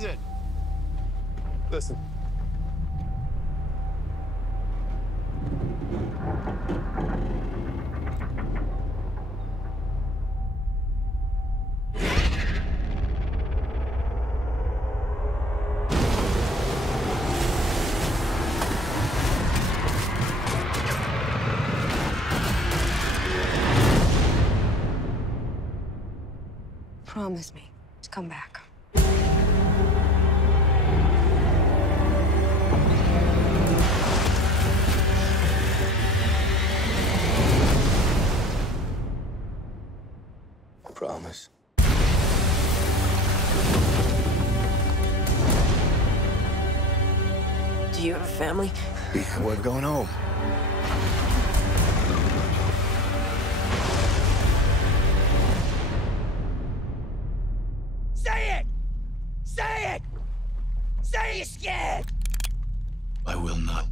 is it? Listen. Promise me to come back. Promise. Do you have a family? Yeah, we're going home. Say it! Say it! Say you're scared! I will not.